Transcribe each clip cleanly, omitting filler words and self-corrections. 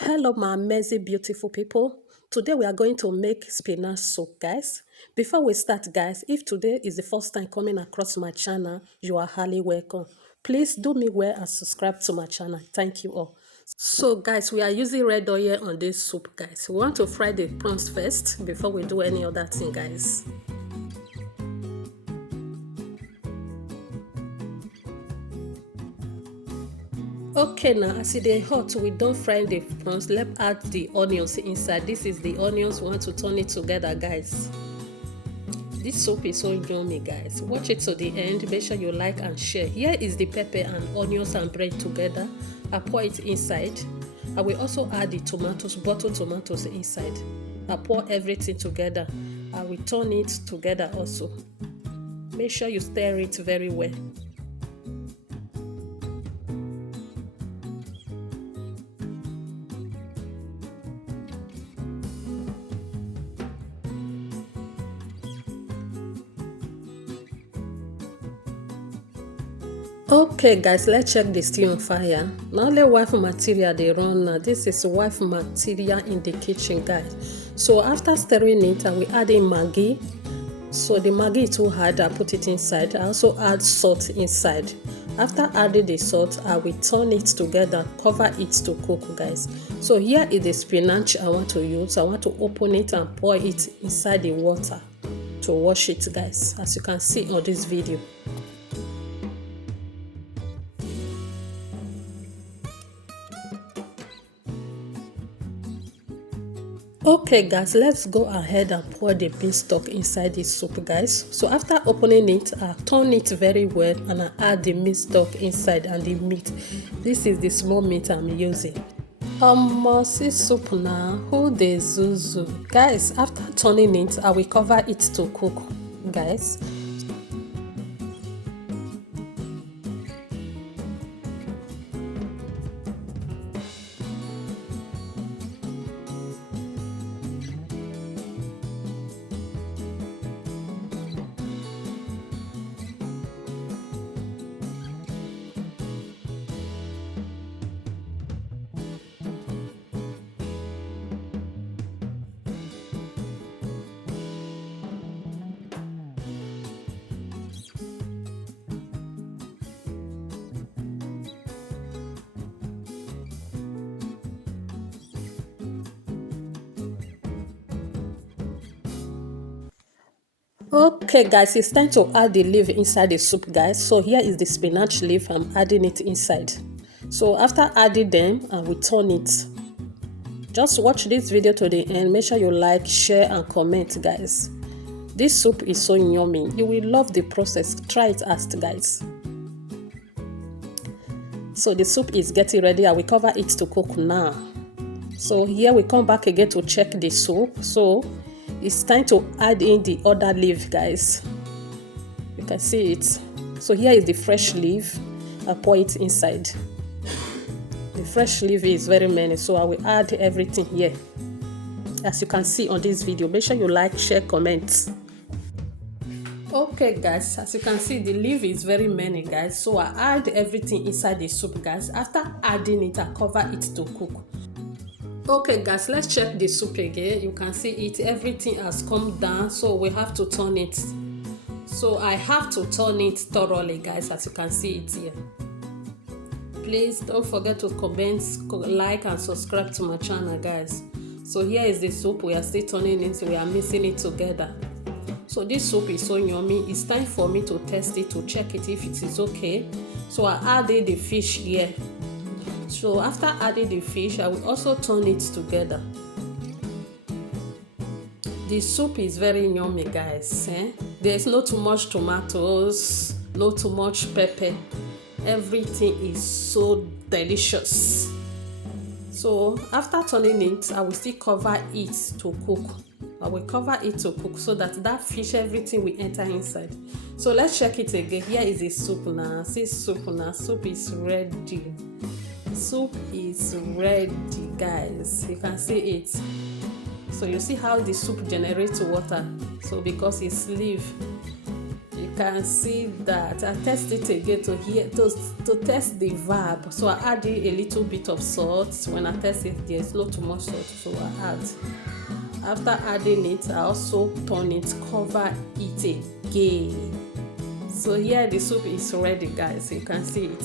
Hello my amazing beautiful people. Today we are going to make spinach soup, guys. Before we start, guys, if today is the first time coming across my channel, you are highly welcome. Please do me well and subscribe to my channel. Thank you all. So guys, we are using red oil on this soup, guys. We want to fry the prawns first before we do any other thing, guys. Okay, now as it is hot, we don't fry the prawns. Let's add the onions inside. This is the onions. We want to turn it together, guys. This soup is so yummy, guys. Watch it to the end. Make sure you like and share. Here is the pepper and onions and bread together. I pour it inside. I will also add the tomatoes, bottled tomatoes inside. I pour everything together. I will turn it together also. Make sure you stir it very well. Okay guys, let's check the stew on fire. Now let wife material they run now. This is wife material in the kitchen, guys. So after stirring it, I will add in Maggi. So the Maggi is too hard, I put it inside. I also add salt inside. After adding the salt, I will turn it together, cover it to cook, guys. So here is the spinach I want to use. I want to open it and pour it inside the water to wash it, guys, as you can see on this video. Okay guys, let's go ahead and pour the bean stock inside this soup, guys. So after opening it, I turn it very well and I add the meat stock inside and the meat. This is the small meat I'm using. See soup now, who the zuzu. Guys, after turning it, I will cover it to cook, guys. Okay guys, it's time to add the leaf inside the soup, guys. So here is the spinach leaf. I'm adding it inside. So after adding them, I will turn it. Just watch this video to the end. Make sure you like, share and comment, guys. This soup is so yummy. You will love the process. Try it as, guys. So the soup is getting ready. I will cover it to cook now. So here we come back again to check the soup. So it's time to add in the other leaf, guys. You can see it. So here is the fresh leaf. I pour it inside. The fresh leaf is very many, so I will add everything here. As you can see on this video, make sure you like, share, comment. Okay guys, as you can see, the leaf is very many, guys. So I add everything inside the soup, guys. After adding it, I cover it to cook. Okay guys, let's check the soup again. You can see it, everything has come down, so we have to turn it. So I have to turn it thoroughly, guys, as you can see it here. Please don't forget to comment, like and subscribe to my channel, guys. So here is the soup. We are still turning it, we are mixing it together. So this soup is so yummy. It's time for me to test it, to check it if it is okay. So I added the fish here. So after adding the fish, I will also turn it together. The soup is very yummy, guys. There's not too much tomatoes, not too much pepper. Everything is so delicious. So after turning it, I will still cover it to cook. I will cover it to cook so that fish, everything will enter inside. So let's check it again. Here is the soup now. See soup now. Soup is ready. Soup is ready, guys. You can see it. So you see how the soup generates water. So because it's leaf, you can see that I test it again to test the verb. So I add a little bit of salt. When I test it, there's not too much salt, so I add. After adding it, I also turn it, cover it again. So here the soup is ready, guys. You can see it.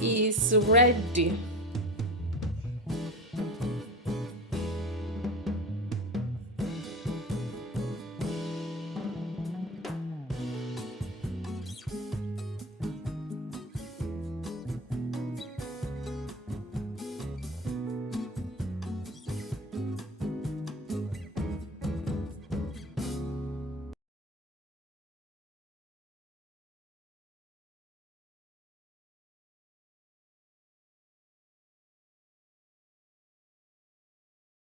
It's ready.